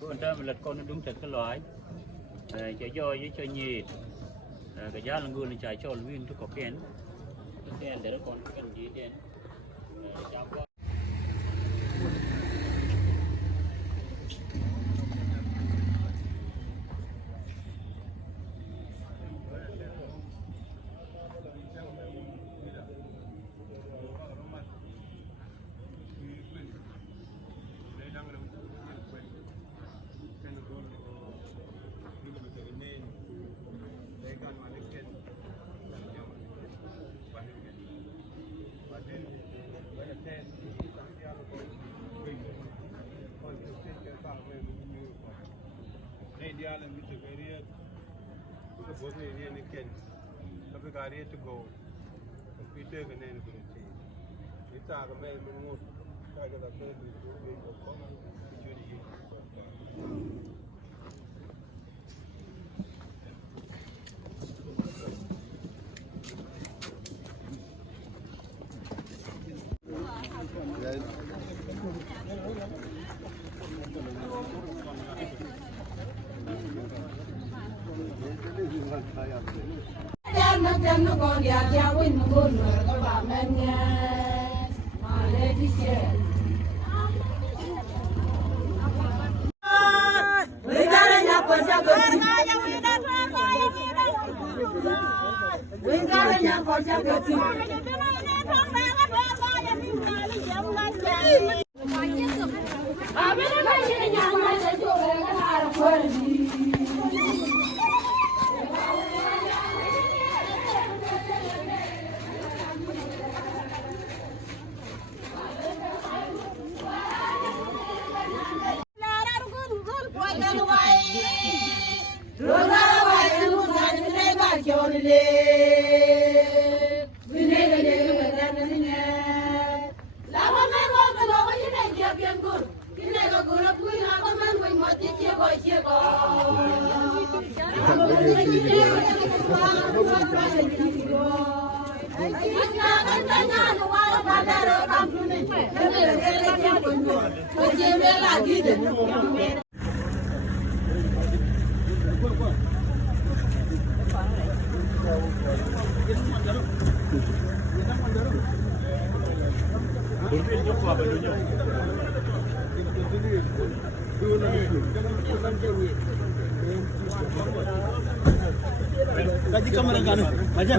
cô ta mình lật con đúng thật cái loại chạy do với chơi nhị cái giá là người là chạy cho là viên tôi có kén để nó còn cái gì đến ideal and with a very good both area and can have a area to go. Peter and then it's a man more kind of a Jangan kau dia win ngun kau bamennya Malaysia. Wingaranya kerja kerja. Wingaranya kerja kerja. Kaji kamera kanu, aja.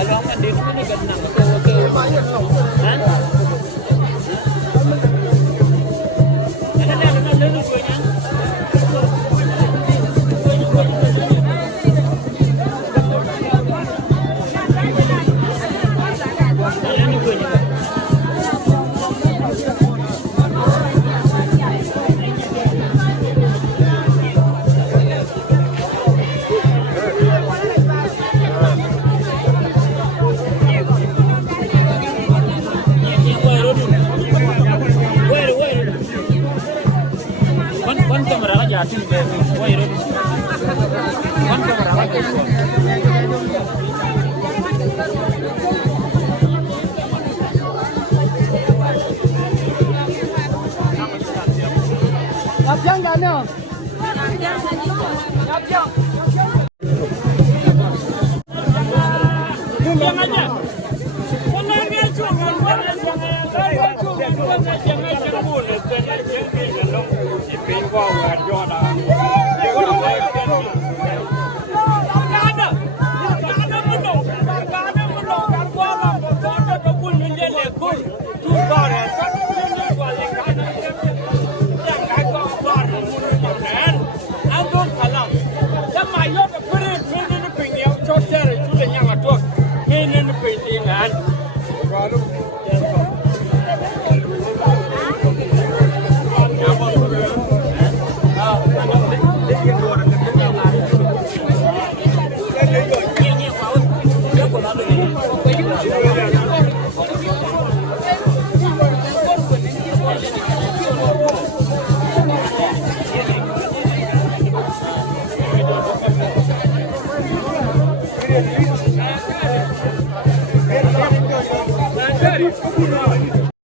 Kalau akan di sini kan nak ke Pulang aja.